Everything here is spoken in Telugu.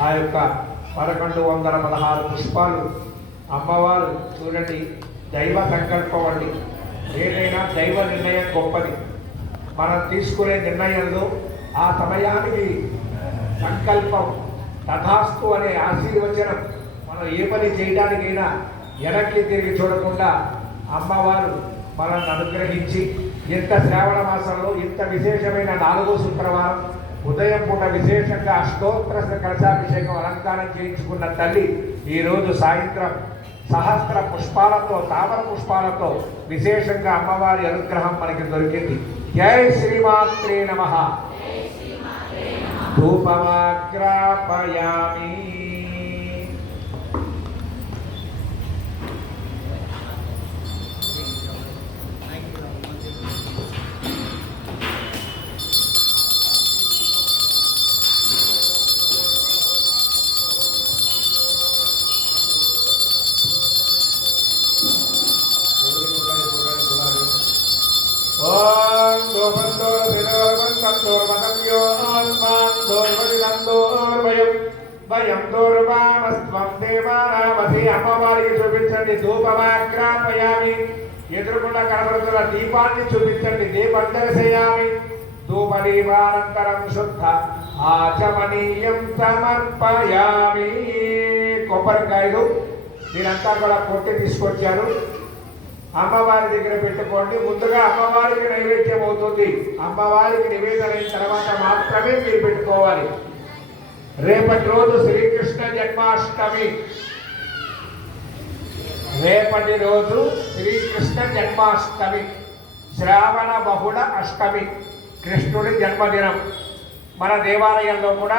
ఆ యొక్క పదకొండు వందల పదహారు పుష్పాలు అమ్మవారు చూడండి దైవ సంకల్పం అండి. ఏదైనా దైవ నిర్ణయం గొప్పది. మనం తీసుకునే నిర్ణయంలో ఆ సమయానికి సంకల్పం తథాస్తు అనే ఆశీర్వచనం మనం ఏ పని చేయడానికైనా వెనక్కి తిరిగి చూడకుండా అమ్మవారు మనల్ని అనుగ్రహించి ఇంత శ్రావణ మాసంలో ఇంత విశేషమైన నాలుగో శుక్రవారం ఉదయం పూట విశేషంగా అష్టోత్తర కలశాభిషేకం అలంకారం చేయించుకున్న తల్లి ఈరోజు సాయంత్రం సహస్ర పుష్పాలతో తామర పుష్పాలతో విశేషంగా అమ్మవారి అనుగ్రహం మనకి దొరికింది. జై శ్రీమాత్రే నమ. ధూపమాగ్రాపయామి. ఓం దోపందోర్మనవ్యోన్మాన్ భయం దూర్వామస్వం దేవానామసి అమ్మవారికి చూపించండి ధూపమాగ్రాపయామి ఎదురుకుండా కనబడుతున్న దీపాన్ని చూపించండి దీపం దర్శయామి ధూప దీపానంతరం శుద్ధ ఆచమనీయం సమర్పయామి కొబ్బరికాయలు మీరంతా కూడా కొట్టి తీసుకొచ్చారు. అమ్మవారి దగ్గర పెట్టుకోండి. ముందుగా అమ్మవారికి నైవేద్యం అవుతుంది. అమ్మవారికి నివేదన అయిన తర్వాత మాత్రమే మీరు పెట్టుకోవాలి. రేపటి రోజు శ్రీకృష్ణ జన్మాష్టమి. రేపటి రోజు శ్రీకృష్ణ జన్మాష్టమి. శ్రావణ బహుళ అష్టమి. కృష్ణుడి జన్మదినం. మన దేవాలయంలో కూడా